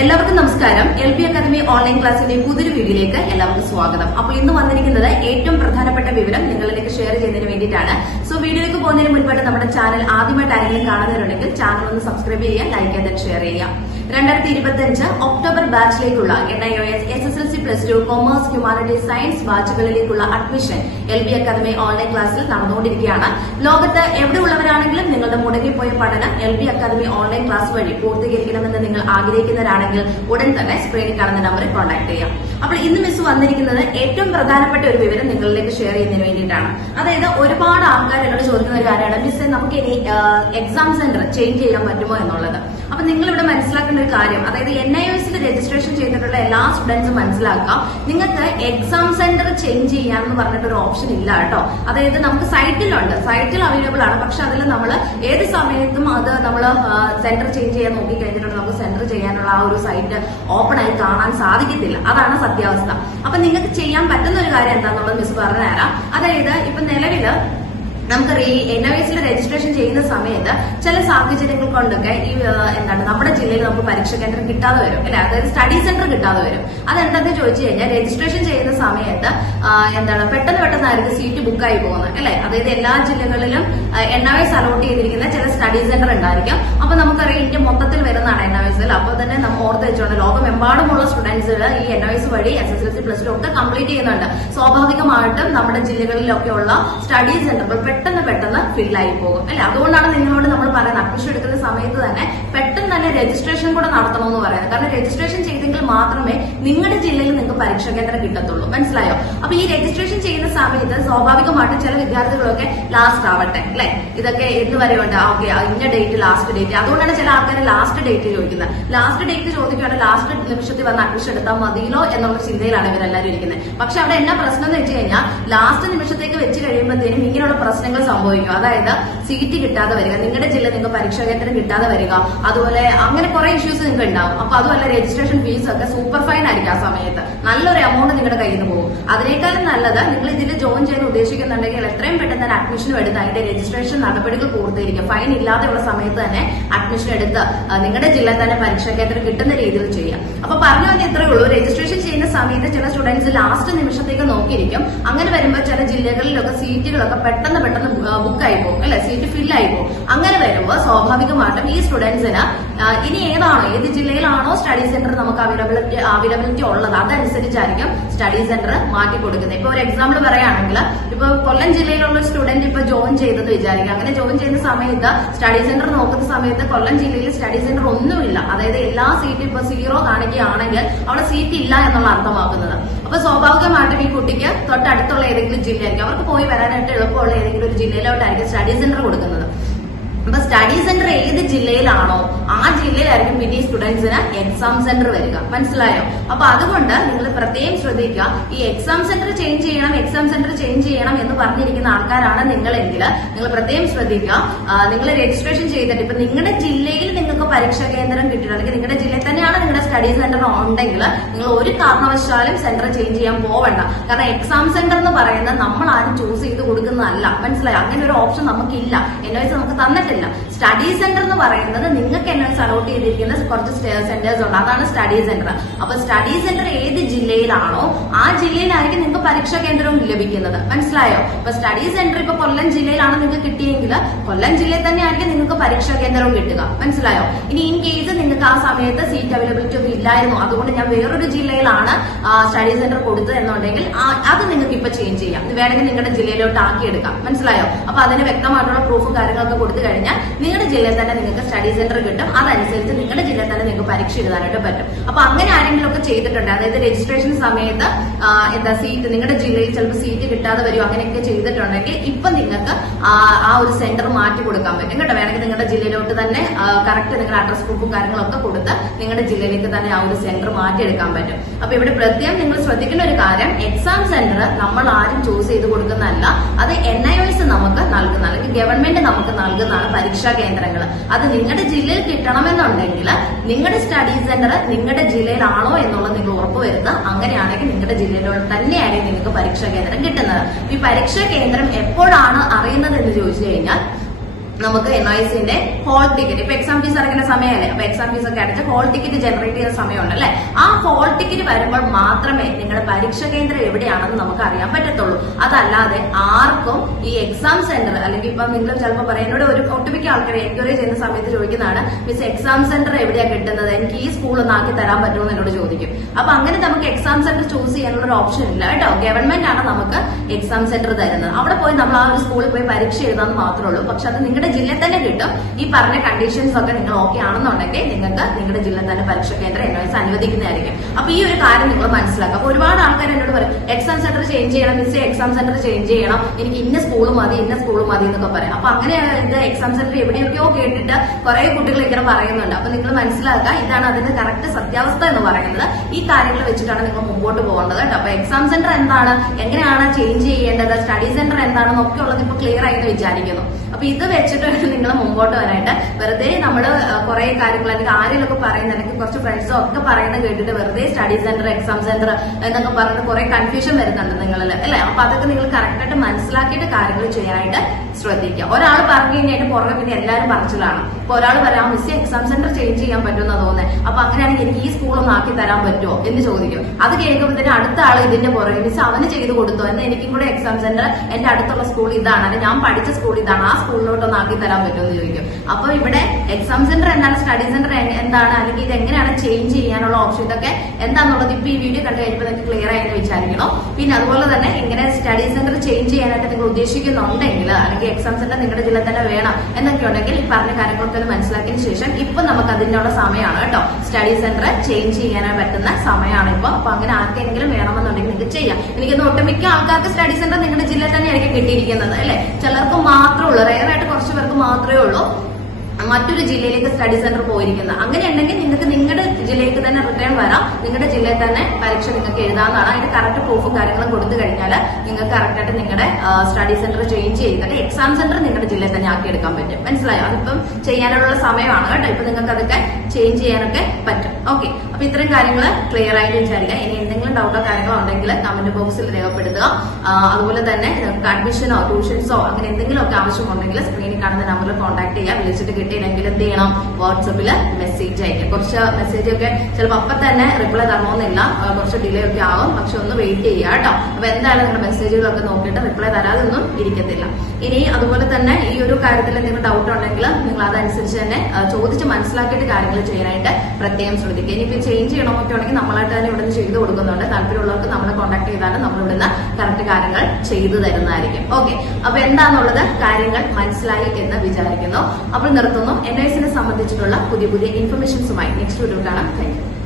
എല്ലാവർക്കും നമസ്കാരം. L P academy online ക്ലാസ്സിന്റെ പുതിയൊരു വീഡിയോയിലേക്ക് എല്ലാവർക്കും സ്വാഗതം. അപ്പോൾ ഇന്ന് വന്നിരിക്കുന്നത് ഏറ്റവും പ്രധാനപ്പെട്ട വിവരം നിങ്ങളിലേക്ക് ഷെയർ ചെയ്യുന്നതിന് വേണ്ടിയിട്ടാണ്. സോ വീഡിയോയിലേക്ക് പോകുന്നതിന് മുൻപായിട്ട് നമ്മുടെ ചാനൽ ആദ്യമായിട്ട് ആരെങ്കിലും കാണുന്നവരുണ്ടെങ്കിൽ ചാനൽ ഒന്ന് സബ്സ്ക്രൈബ് ചെയ്യുക ലൈക്ക് ചെയ്ത് ഷെയർ ചെയ്യുക. രണ്ടായിരത്തി ഇരുപത്തി അഞ്ച് October ബാച്ചിലേക്കുള്ള N I O S S S L C plus two commerce humanity science ബാച്ചുകളിലേക്കുള്ള admission L B academy online ക്ലാസ്സിൽ നടന്നുകൊണ്ടിരിക്കുകയാണ്. ലോകത്ത് എവിടെ ഉള്ളവരാണെങ്കിലും നിങ്ങളുടെ മുടങ്ങിപ്പോയ പഠനം L B academy online class വഴി പൂർത്തീകരിക്കണമെന്ന് നിങ്ങൾ ആഗ്രഹിക്കുന്നവരാണെങ്കിൽ ഉടൻ തന്നെ സ്ക്രീനിൽ കാണുന്ന നമ്പറിൽ കോൺടാക്ട് ചെയ്യാം. അപ്പോൾ ഇന്ന് മിസ് വന്നിരിക്കുന്നത് ഏറ്റവും പ്രധാനപ്പെട്ട ഒരു വിവരം നിങ്ങളിലേക്ക് ഷെയർ ചെയ്യുന്നതിന് വേണ്ടിയിട്ടാണ്. അതായത് ഒരുപാട് ആൾക്കാർ എന്നോട് ചോദിക്കുന്ന ഒരു കാര്യമാണ് മിസ് നമുക്ക് ഇനി എക്സാം സെന്റർ ചേഞ്ച് ചെയ്യാൻ പറ്റുമോ എന്നുള്ളത്? അപ്പൊ നിങ്ങൾ ഇവിടെ മനസ്സിലാക്കേണ്ട ഒരു കാര്യം. അതായത് എൻ ഐ എസിൽ രജിസ്ട്രേഷൻ ചെയ്തിട്ടുള്ള എല്ലാ സ്റ്റുഡൻസും മനസ്സിലാക്കാം. നിങ്ങൾക്ക് എക്സാം സെന്റർ ചേഞ്ച് ചെയ്യാന്ന് പറഞ്ഞിട്ട് ഒരു ഓപ്ഷൻ ഇല്ല കേട്ടോ. അതായത് നമുക്ക് സൈറ്റിലുണ്ട് സൈറ്റിൽ അവൈലബിൾ ആണ്. പക്ഷെ അതിൽ നമ്മൾ ഏത് സമയത്തും അത് നമ്മൾ സെന്റർ ചേഞ്ച് ചെയ്യാൻ നോക്കി കഴിഞ്ഞിട്ടുണ്ടെങ്കിൽ നമുക്ക് സെന്റർ ചെയ്യാനുള്ള ആ ഒരു സൈറ്റ് ഓപ്പൺ ആയി കാണാൻ സാധിക്കത്തില്ല. അതാണ് സത്യാവസ്ഥ. അപ്പൊ നിങ്ങൾക്ക് ചെയ്യാൻ പറ്റുന്ന ഒരു കാര്യം എന്താണെന്നുള്ളത് മിസ് പറഞ്ഞുതരാം. അതായത് ഇപ്പൊ നിലവിൽ നമുക്ക് എൻ ഐ എസിൽ രജിസ്ട്രേഷൻ ചെയ്യുന്ന സമയത്ത് ചില സാഹചര്യങ്ങൾ കൊണ്ടൊക്കെ ഈ എന്താണ് നമ്മുടെ ജില്ലയിൽ നമുക്ക് പരീക്ഷാ കേന്ദ്രം കിട്ടാതെ വരും അല്ലെ? അതായത് സ്റ്റഡി സെന്റർ കിട്ടാതെ വരും. അതെന്താന്ന് ചോദിച്ചു കഴിഞ്ഞാൽ രജിസ്ട്രേഷൻ ചെയ്യുന്ന സമയത്ത് എന്താണ് പെട്ടെന്ന് പെട്ടെന്നായിരിക്കും സീറ്റ് ബുക്കായി പോകുന്നത് അല്ലെ? അതായത് എല്ലാ ജില്ലകളിലും എൻ ഐ എസ് അലോട്ട് ചെയ്തിരിക്കുന്ന ചില സ്റ്റഡി സെന്റർ ഉണ്ടായിരിക്കും. അപ്പൊ നമുക്കറിയാം ഇന്ത്യ മൊത്തത്തിൽ വരുന്നതാണ് എൻ ഐ എസിൽ അപ്പോൾ തന്നെ നമ്മൾ ഓർത്ത് വെച്ചോണ്ട് ലോകമെമ്പാടുമുള്ള സ്റ്റുഡൻസുകൾ ഈ എൻ ഐ എസ് വഴി S S L C plus two ഒക്കെ കംപ്ലീറ്റ് ചെയ്യുന്നുണ്ട്. സ്വാഭാവികമായിട്ടും നമ്മുടെ ജില്ലകളിലൊക്കെയുള്ള സ്റ്റഡി സെന്ററുകൾ പെട്ടെന്ന് പെട്ടെന്ന് ഫില്ലായി പോകും. അല്ലെ? അതുകൊണ്ടാണ് നിങ്ങളോട് നമ്മൾ പറയുന്നത് അഡ്മിഷൻ എടുക്കുന്ന സമയത്ത് തന്നെ പെട്ടെന്ന് തന്നെ രജിസ്ട്രേഷൻ കൂടെ നടത്തണമെന്ന് പറയുന്നത്. കാരണം രജിസ്ട്രേഷൻ ചെയ്തെങ്കിൽ മാത്രമേ നിങ്ങളുടെ ജില്ലയിൽ നിങ്ങൾക്ക് പരീക്ഷാ കേന്ദ്രം കിട്ടത്തുള്ളൂ. മനസ്സിലായോ? അപ്പൊ ഈ രജിസ്ട്രേഷൻ ചെയ്യുന്ന സമയത്ത് സ്വാഭാവികമായിട്ടും ചില വിദ്യാർത്ഥികളൊക്കെ ലാസ്റ്റ് ആവട്ടെ. അല്ലെ? ഇതൊക്കെ എന്ന് വരെ ഉണ്ട് ഓക്കെ ഇന്ന ഡേറ്റ് ലാസ്റ്റ് ഡേറ്റ് അതുകൊണ്ടാണ് ചില ആൾക്കാർ ലാസ്റ്റ് ഡേറ്റ് ചോദിക്കുന്നത്. ലാസ്റ്റ് ഡേറ്റ് ചോദിക്കുകയാണ് ലാസ്റ്റ് നിമിഷത്തിൽ വന്ന അഡ്മിഷൻ എടുത്താൽ മതിയിലോ എന്നുള്ള ചിന്തയിലാണ് ഇവരെല്ലാവരും ഇരിക്കുന്നത്. പക്ഷെ അവിടെ എന്നാ പ്രശ്നം എന്ന് വെച്ച് കഴിഞ്ഞാൽ ലാസ്റ്റ് നിമിഷത്തേക്ക് വെച്ച് കഴിയുമ്പോഴത്തേനും ഇങ്ങനെയുള്ള പ്രശ്നങ്ങൾ സംഭവിക്കും. അതായത് സീറ്റ് കിട്ടാതെ വരിക നിങ്ങളുടെ ജില്ല നിങ്ങൾക്ക് പരീക്ഷാ കേന്ദ്രം കിട്ടാതെ വരിക അതുപോലെ അങ്ങനെ കുറെ ഇഷ്യൂസ് നിങ്ങൾക്ക് ഉണ്ടാവും. അപ്പൊ അതുമല്ല രജിസ്ട്രേഷൻ ഫീസ് ഒക്കെ സൂപ്പർ ഫൈൻ ആയിരിക്കും ആ സമയത്ത്. നല്ലൊരു എമൗണ്ട് നിങ്ങളുടെ കയ്യിൽ നിന്ന് പോകും. അതിനേക്കാളും നല്ലത് നിങ്ങൾ ഇതിൽ ജോയിൻ ചെയ്യാൻ ഉദ്ദേശിക്കുന്നുണ്ടെങ്കിൽ എത്രയും പെട്ടെന്ന് തന്നെ അഡ്മിഷൻ എടുത്ത് അതിന്റെ രജിസ്ട്രേഷൻ നടപടികൾ പൂർത്തീകരിക്കുക. ഫൈൻ ഇല്ലാതെയുള്ള സമയത്ത് തന്നെ അഡ്മിഷൻ എടുത്ത് നിങ്ങളുടെ ജില്ലയിൽ തന്നെ പരീക്ഷാ കേന്ദ്രം കിട്ടുന്ന രീതിയിൽ ചെയ്യാം അപ്പൊ പറഞ്ഞു വന്നേ ഉള്ളൂ. രജിസ്ട്രേഷൻ സമയത്ത് ചില സ്റ്റുഡൻസ് ലാസ്റ്റ് നിമിഷത്തേക്ക് നോക്കിയിരിക്കും. അങ്ങനെ വരുമ്പോൾ ചില ജില്ലകളിലൊക്കെ സീറ്റുകളൊക്കെ പെട്ടെന്ന് പെട്ടെന്ന് ബുക്ക് ആയി പോകും. അല്ലെ? സീറ്റ് ഫിൽ ആയി പോകും. അങ്ങനെ വരുമ്പോൾ സ്വാഭാവികമായിട്ടും ഈ സ്റ്റുഡൻസിന് ഇനി ഏതാണോ ഏത് ജില്ലയിലാണോ സ്റ്റഡി സെന്റർ നമുക്ക് അവൈലബിലിറ്റി അവൈലബിലിറ്റി ഉള്ളത് അതനുസരിച്ചായിരിക്കും സ്റ്റഡി സെന്റർ മാറ്റി കൊടുക്കുന്നത്. ഇപ്പൊ ഒരു എക്സാമ്പിൾ പറയുകയാണെങ്കിൽ ഇപ്പൊ കൊല്ലം ജില്ലയിലുള്ള സ്റ്റുഡന്റ് ഇപ്പൊ ജോയിൻ ചെയ്തെന്ന് വിചാരിക്കുക. അങ്ങനെ ജോയിൻ ചെയ്യുന്ന സമയത്ത് സ്റ്റഡി സെന്റർ നോക്കുന്ന സമയത്ത് കൊല്ലം ജില്ലയിൽ സ്റ്റഡി സെന്റർ ഒന്നുമില്ല. അതായത് എല്ലാ സീറ്റും ഇപ്പൊ സീറോ കാണിക്കുകയാണെങ്കിൽ അവിടെ സീറ്റ് ഇല്ല എന്നുള്ള അർത്ഥമാക്കുന്നത് അപ്പൊ സ്വാഭാവികമായിട്ടും ഈ കുട്ടിക്ക് തൊട്ടടുത്തുള്ള ഏതെങ്കിലും ജില്ലയായിരിക്കും. അവർക്ക് പോയി വരാനായിട്ട് എളുപ്പമുള്ള ഏതെങ്കിലും ഒരു ജില്ലയിലോട്ടായിരിക്കും സ്റ്റഡി സെന്റർ കൊടുക്കുന്നത്. അപ്പൊ സ്റ്റഡി സെന്റർ ഏത് ജില്ലയിലാണോ ആ ജില്ലയിലായിരിക്കും പിന്നെ ഈ സ്റ്റുഡൻസിന് എക്സാം സെന്റർ വരിക. മനസ്സിലായോ? അപ്പൊ അതുകൊണ്ട് നിങ്ങൾ പ്രത്യേകം ശ്രദ്ധിക്കുക. ഈ എക്സാം സെന്റർ ചേഞ്ച് ചെയ്യണം എക്സാം സെന്റർ ചേഞ്ച് ചെയ്യണം എന്ന് പറഞ്ഞിരിക്കുന്ന ആൾക്കാരാണ് നിങ്ങളെങ്കിൽ നിങ്ങൾ പ്രത്യേകം ശ്രദ്ധിക്കുക. നിങ്ങൾ രജിസ്ട്രേഷൻ ചെയ്തിട്ട് ഇപ്പൊ നിങ്ങളുടെ ജില്ലയിൽ നിങ്ങൾക്ക് പരീക്ഷാ കേന്ദ്രം കിട്ടിയത് അല്ലെങ്കിൽ നിങ്ങളുടെ ജില്ലയിൽ തന്നെയാണ് നിങ്ങളുടെ സ്റ്റഡി സെന്റർ ഉണ്ടെങ്കിൽ നിങ്ങൾ ഒരു കാരണവശാലും സെന്റർ ചേഞ്ച് ചെയ്യാൻ പോവണ്ട. കാരണം എക്സാം സെന്റർ എന്ന് പറയുന്നത് നമ്മൾ ആരും ചൂസ് ചെയ്ത് കൊടുക്കുന്നതല്ല. മനസ്സിലായോ? അങ്ങനെ ഒരു ഓപ്ഷൻ നമുക്കില്ല. എൻ നമുക്ക് തന്നിട്ടില്ല. pena. സ്റ്റഡി സെന്റർ എന്ന് പറയുന്നത് നിങ്ങൾക്ക് എന്നെ അലോട്ട് ചെയ്തിരിക്കുന്ന കുറച്ച് സെന്റേഴ്സ് ഉണ്ട്. അതാണ് സ്റ്റഡി സെന്റർ. അപ്പൊ സ്റ്റഡി സെന്റർ ഏത് ജില്ലയിലാണോ ആ ജില്ലയിലായിരിക്കും നിങ്ങൾക്ക് പരീക്ഷാ കേന്ദ്രവും ലഭിക്കുന്നത്. മനസ്സിലായോ? അപ്പൊ സ്റ്റഡി സെന്റർ ഇപ്പൊ കൊല്ലം ജില്ലയിലാണ് നിങ്ങൾക്ക് കിട്ടിയെങ്കിൽ കൊല്ലം ജില്ലയിൽ തന്നെ ആയിരിക്കും നിങ്ങൾക്ക് പരീക്ഷാ കേന്ദ്രവും കിട്ടുക. മനസ്സിലായോ? ഇനി ഇൻ കേസ് നിങ്ങൾക്ക് ആ സമയത്ത് സീറ്റ് അവൈലബിലിറ്റി ഒന്നും ഇല്ലായിരുന്നു. അതുകൊണ്ട് ഞാൻ വേറൊരു ജില്ലയിലാണ് സ്റ്റഡി സെന്റർ കൊടുത്തത് എന്നുണ്ടെങ്കിൽ അത് നിങ്ങൾക്ക് ഇപ്പൊ ചേഞ്ച് ചെയ്യാം. വേണമെങ്കിൽ നിങ്ങളുടെ ജില്ലയിലോട്ട് ആക്കിയെടുക്കാം. മനസ്സിലായോ? അപ്പൊ അതിന് വ്യക്തമായിട്ടുള്ള പ്രൂഫും കാര്യങ്ങളൊക്കെ കൊടുത്തു കഴിഞ്ഞാൽ നിങ്ങളുടെ ജില്ലയിൽ തന്നെ നിങ്ങൾക്ക് സ്റ്റഡി സെന്റർ കിട്ടും. അതനുസരിച്ച് നിങ്ങളുടെ ജില്ലയിൽ തന്നെ നിങ്ങൾക്ക് പരീക്ഷ എഴുതാനായിട്ട് പറ്റും. അപ്പൊ അങ്ങനെ ആരെങ്കിലും ഒക്കെ ചെയ്തിട്ടുണ്ട്? അതായത് രജിസ്ട്രേഷൻ സമയത്ത് എന്താ സീറ്റ് നിങ്ങളുടെ ജില്ലയിൽ ചിലപ്പോൾ സീറ്റ് കിട്ടാതെ വരും അങ്ങനെയൊക്കെ ചെയ്തിട്ടുണ്ടെങ്കിൽ ഇപ്പൊ നിങ്ങൾക്ക് ആ ഒരു സെന്റർ മാറ്റി കൊടുക്കാൻ പറ്റും. കേട്ടോ? വേണമെങ്കിൽ നിങ്ങളുടെ ജില്ലയിലോട്ട് തന്നെ കറക്റ്റ് നിങ്ങളുടെ അഡ്രസ് പ്രൂഫും കാര്യങ്ങളൊക്കെ കൊടുത്ത് നിങ്ങളുടെ ജില്ലയിലേക്ക് തന്നെ ആ ഒരു സെന്റർ മാറ്റിയെടുക്കാൻ പറ്റും. അപ്പൊ ഇവിടെ പ്രത്യേകം നിങ്ങൾ ശ്രദ്ധിക്കേണ്ട ഒരു കാര്യം എക്സാം സെന്റർ നമ്മൾ ആരും ചൂസ് ചെയ്ത് കൊടുക്കുന്നതല്ല. അത് എൻ ഐ എസ് നമുക്ക് നൽകുന്ന അല്ലെങ്കിൽ ഗവൺമെന്റ് നമുക്ക് നൽകുന്നതാണ് പരീക്ഷാ കേന്ദ്രങ്ങൾ അത് നിങ്ങളുടെ ജില്ലയിൽ കിട്ടണമെന്നുണ്ടെങ്കിൽ നിങ്ങളുടെ സ്റ്റഡി സെന്റർ നിങ്ങളുടെ ജില്ലയിലാണോ എന്നുള്ളത് നിങ്ങൾ ഉറപ്പുവരുത്തുക അങ്ങനെയാണെങ്കിൽ നിങ്ങളുടെ ജില്ലയിലുള്ള തന്നെയായിരിക്കും നിങ്ങൾക്ക് പരീക്ഷാ കേന്ദ്രം കിട്ടുന്നത്. ഈ പരീക്ഷാ കേന്ദ്രം എപ്പോഴാണ് അറിയുന്നത് എന്ന് ചോദിച്ചു കഴിഞ്ഞാൽ നമുക്ക് എൻ ഐ സിന്റെ ഹോൾ ടിക്കറ്റ് ഇപ്പൊ എക്സാം ഫീസ് അടക്കുന്ന സമയമല്ലേ അപ്പൊ എക്സാം ഫീസ് ഒക്കെ അടച്ച് ഹോൾ ടിക്കറ്റ് ജനറേറ്റ് ചെയ്യുന്ന സമയമുണ്ട് അല്ലെ? ആ ഹോൾ ടിക്കറ്റ് വരുമ്പോൾ മാത്രമേ നിങ്ങളുടെ പരീക്ഷ കേന്ദ്രം എവിടെയാണെന്ന് നമുക്ക് അറിയാൻ പറ്റത്തുള്ളൂ. അതല്ലാതെ ആർക്കും ഈ എക്സാം സെന്റർ അല്ലെങ്കിൽ ഇപ്പൊ നിങ്ങൾ ചിലപ്പോൾ പറയുന്നോട് ഒരു ഒട്ടുമിക്ക ആൾക്കാരെ എൻക്വയറി ചെയ്യുന്ന സമയത്ത് ചോദിക്കുന്നതാണ് മിസ് എക്സാം സെന്റർ എവിടെയാണ് കിട്ടുന്നത്? എനിക്ക് ഈ സ്കൂൾ ഒന്ന് ആക്കി തരാൻ പറ്റുമോ? എന്ന് എന്നോട് ചോദിക്കും. അപ്പൊ അങ്ങനെ നമുക്ക് എക്സാം സെന്റർ ചൂസ് ചെയ്യാനുള്ള ഒരു ഓപ്ഷൻ ഇല്ല കേട്ടോ. ഗവൺമെന്റ് ആണ് നമുക്ക് എക്സാം സെന്റർ തരുന്നത്. അവിടെ പോയി നമ്മൾ ആ ഒരു സ്കൂളിൽ പോയി പരീക്ഷ എഴുതാന്ന് മാത്രമേ ഉള്ളൂ. പക്ഷെ അത് നിങ്ങളുടെ ജില്ലയിൽ തന്നെ കിട്ടും. ഈ പറഞ്ഞ കണ്ടീഷൻസ് ഒക്കെ നിങ്ങൾ ഓക്കെ ആണെന്നുണ്ടെങ്കിൽ നിങ്ങൾക്ക് നിങ്ങളുടെ ജില്ലയിൽ തന്നെ പരീക്ഷ കേന്ദ്രം അനുവദിക്കുന്നതായിരിക്കും. അപ്പൊ ഈ ഒരു കാര്യം നിങ്ങൾ മനസ്സിലാക്കുക. അപ്പൊ ഒരുപാട് ആൾക്കാർ എന്നോട് പറയും എക്സാം സെന്റർ ചേഞ്ച് ചെയ്യണം മിസ് എക്സാം സെന്റർ ചേഞ്ച് ചെയ്യണം. എനിക്ക് ഇന്ന സ്കൂൾ മതി ഇന്ന സ്കൂൾ മതി എന്നൊക്കെ പറയാം. അപ്പൊ അങ്ങനെ ഇത് എക്സാം സെന്റർ എവിടെയൊക്കെയോ കേട്ടിട്ട് കുറെ കുട്ടികൾ ഇങ്ങനെ പറയുന്നുണ്ട്. അപ്പൊ നിങ്ങൾ മനസ്സിലാക്കുക ഇതാണ് അതിന്റെ കറക്റ്റ് സത്യാവസ്ഥ എന്ന് പറയുന്നത്. ഈ കാര്യങ്ങൾ വെച്ചിട്ടാണ് നിങ്ങൾ മുമ്പോട്ട് പോകേണ്ടത് കേട്ടോ. അപ്പൊ എക്സാം സെന്റർ എന്താണ്? എങ്ങനെയാണ് ചേഞ്ച് ചെയ്യേണ്ടത്? സ്റ്റഡി സെന്റർ എന്താണെന്ന് ഒക്കെ ഉള്ളത് ഇപ്പൊ ക്ലിയർ ആയി എന്ന് വിചാരിക്കുന്നു. അപ്പൊ ഇത് വെച്ചിട്ട് നിങ്ങൾ മുമ്പോട്ട് വരാനായിട്ട്. വെറുതെ നമ്മൾ കുറെ കാര്യങ്ങൾ അല്ലെങ്കിൽ ആരെങ്കിലൊക്കെ പറയുന്ന അല്ലെങ്കിൽ കുറച്ച് ഫ്രണ്ട്സോ ഒക്കെ പറയുന്നത് കേട്ടിട്ട് വെറുതെ സ്റ്റഡി സെന്റർ എക്സാം സെന്റർ എന്നൊക്കെ പറഞ്ഞ് കുറെ കൺഫ്യൂഷൻ വരുന്നുണ്ട് നിങ്ങളിൽ അല്ലെ? അപ്പൊ അതൊക്കെ നിങ്ങൾ കറക്റ്റ് ആയിട്ട് മനസ്സിലാക്കിയിട്ട് കാര്യങ്ങൾ ചെയ്യാനായിട്ട് ശ്രദ്ധിക്കുക. ഒരാൾ പറഞ്ഞു കഴിഞ്ഞായിട്ട് പുറകെ പിന്നെ എല്ലാവരും പറച്ചിലാണ്. ഇപ്പൊ ഒരാൾ പറയാം മിസ് എക്സാം സെന്റർ ചേഞ്ച് ചെയ്യാൻ പറ്റുമെന്നാ തോന്നുന്നത് അപ്പൊ അങ്ങനെയാണെങ്കിൽ എനിക്ക് ഈ സ്കൂൾ ഒന്ന് ആക്കി തരാൻ പറ്റുമോ എന്ന് ചോദിക്കും. അത് കേൾക്കുമ്പോൾ കേൾക്കുമ്പോഴത്തേന് അടുത്ത ആൾ ഇതിന്റെ പുറകെ മിസ് അവന് ചെയ്ത് കൊടുത്തു എന്നാൽ എനിക്കും കൂടെ എക്സാം സെന്റർ എന്റെ അടുത്തുള്ള സ്കൂൾ ഇതാണ്. അല്ലെങ്കിൽ ഞാൻ പഠിച്ച സ്കൂൾ ഇതാണ്. ആ സ്കൂളിലോട്ട് ഒന്ന് ആക്കി തരാൻ പറ്റുമെന്ന് ചോദിക്കും. അപ്പൊ ഇവിടെ എക്സാം സെന്റർ എന്താണ് സ്റ്റഡി സെന്റർ എന്താണ് അല്ലെങ്കിൽ ഇത് എങ്ങനെയാണ് ചേഞ്ച് ചെയ്യാനുള്ള ഓപ്ഷൻ ഇതൊക്കെ എന്താണെന്നുള്ളത് ഇപ്പൊ ഈ വീഡിയോ കണ്ടു കഴിയുമ്പോൾ നിങ്ങൾക്ക് ക്ലിയർ ആയെന്ന് വിചാരിക്കണം. പിന്നെ അതുപോലെ തന്നെ ഇങ്ങനെ സ്റ്റഡി സെന്റർ ചേഞ്ച് ചെയ്യാനായിട്ട് നിങ്ങൾ ഉദ്ദേശിക്കുന്നുണ്ടെങ്കിൽ അല്ലെങ്കിൽ എക്സാം സെന്റർ നിങ്ങളുടെ ജില്ല തന്നെ വേണം എന്നൊക്കെ ഉണ്ടെങ്കിൽ ഈ പറഞ്ഞ കാര്യങ്ങളൊക്കെ ഒന്ന് മനസ്സിലാക്കിയതിനു ശേഷം ഇപ്പൊ നമുക്ക് അതിനുള്ള സമയമാണ് കേട്ടോ. സ്റ്റഡി സെന്റർ ചേഞ്ച് ചെയ്യാനായി പറ്റുന്ന സമയമാണ് ഇപ്പൊ. അപ്പൊ അങ്ങനെ ആർക്കെങ്കിലും വേണമെന്നുണ്ടെങ്കിൽ നിങ്ങൾക്ക് ചെയ്യാം. എനിക്കൊന്ന് ഒട്ടുമിക്ക ആൾക്കാർക്ക് സ്റ്റഡി സെന്റർ നിങ്ങളുടെ ജില്ലയിൽ തന്നെ ആയിരിക്കും കിട്ടിയിരിക്കുന്നത് അല്ലെ? ചിലർക്ക് മാത്രമേ ഉള്ളൂ. റെയർ ആയിട്ട് കുറച്ച് പേർക്ക് മാത്രമേ ഉള്ളൂ. മറ്റൊരു ജില്ലയിലേക്ക് സ്റ്റഡി സെന്റർ പോയിരിക്കുന്നത് അങ്ങനെ ഉണ്ടെങ്കിൽ നിങ്ങൾക്ക് നിങ്ങളുടെ ജില്ലയിലേക്ക് തന്നെ റിട്ടേൺ വരാം. നിങ്ങളുടെ ജില്ലയിൽ തന്നെ പരീക്ഷ നിങ്ങൾക്ക് എഴുതാവുന്നതാണ്. അതിന്റെ കറക്റ്റ് പ്രൂഫും കാര്യങ്ങളും കൊടുത്തു കഴിഞ്ഞാൽ നിങ്ങൾക്ക് കറക്റ്റായിട്ട് നിങ്ങളുടെ സ്റ്റഡി സെന്റർ ചേഞ്ച് ചെയ്തിട്ട് എക്സാം സെന്റർ നിങ്ങളുടെ ജില്ലയിൽ തന്നെ ആക്കിയെടുക്കാൻ പറ്റും. മനസ്സിലായോ? അതിപ്പം ചെയ്യാനുള്ള സമയമാണ് കേട്ടോ. ഇപ്പൊ നിങ്ങൾക്ക് അതൊക്കെ ചേഞ്ച് ചെയ്യാനൊക്കെ പറ്റും. ഓക്കെ അപ്പൊ ഇത്രയും കാര്യങ്ങൾ ക്ലിയർ ആയിട്ട് വിചാരിക്കുക. ഇനി എന്തെങ്കിലും ഡൗട്ടോ കാര്യങ്ങളോ ഉണ്ടെങ്കിൽ കമന്റ് ബോക്സിൽ രേഖപ്പെടുത്തുക. അതുപോലെ തന്നെ നിങ്ങൾക്ക് അഡ്മിഷനോ ട്യൂഷൻസോ അങ്ങനെ എന്തെങ്കിലും ഒക്കെ ആവശ്യമുണ്ടെങ്കിൽ സ്ക്രീനിൽ കാണുന്ന നമ്പറിൽ കോൺടാക്ട് ചെയ്യുക. വിളിച്ചിട്ട് കിട്ടിയില്ലെങ്കിൽ എന്ത് ചെയ്യണം? വാട്സപ്പിൽ മെസ്സേജ് അയക്കുക കുറച്ച് മെസ്സേജ് ഒക്കെ ചിലപ്പോൾ അപ്പം തന്നെ റിപ്ലൈ തരണമെന്നില്ല. കുറച്ച് ഡിലേ ഒക്കെ ആവും. പക്ഷെ ഒന്ന് വെയിറ്റ് ചെയ്യുക കേട്ടോ. അപ്പൊ എന്തായാലും നിങ്ങളുടെ മെസ്സേജുകളൊക്കെ നോക്കിയിട്ട് റിപ്ലൈ തരാതെ ഒന്നും ഇരിക്കത്തില്ല. ഇനി അതുപോലെ തന്നെ ഈ ഒരു കാര്യത്തിൽ എന്തെങ്കിലും ഡൗട്ട് ഉണ്ടെങ്കിൽ നിങ്ങൾ അതനുസരിച്ച് തന്നെ ചോദിച്ച് മനസ്സിലാക്കിയിട്ട് കാര്യങ്ങൾ ചെയ്യാനായിട്ട് പ്രത്യേകം ശ്രദ്ധിക്കുക. ഇനിയിപ്പോൾ ചേഞ്ച് ചെയ്യണമൊക്കെ ഉണ്ടെങ്കിൽ നമ്മളായിട്ട് തന്നെ ഇവിടുന്ന് ചെയ്ത് കൊടുക്കുന്നുണ്ട്. താല്പര്യമുള്ളവർക്ക് നമ്മളെ കോൺടാക്ട് ചെയ്താലും നമ്മൾ ഇവിടുന്ന് കറക്റ്റ് കാര്യങ്ങൾ ചെയ്തു തരുന്നതായിരിക്കും. ഓക്കെ അപ്പൊ എന്താണെന്നുള്ളത് കാര്യങ്ങൾ മനസ്സിലായി എന്ന് വിചാരിക്കുന്നു. അപ്പോൾ നിർത്തുന്നു. എൻ ഐസിനെ സംബന്ധിച്ചിട്ടുള്ള പുതിയ പുതിയ ഇൻഫർമേഷൻസുമായി നെക്സ്റ്റ് വീഡിയോ കാണാം. താങ്ക്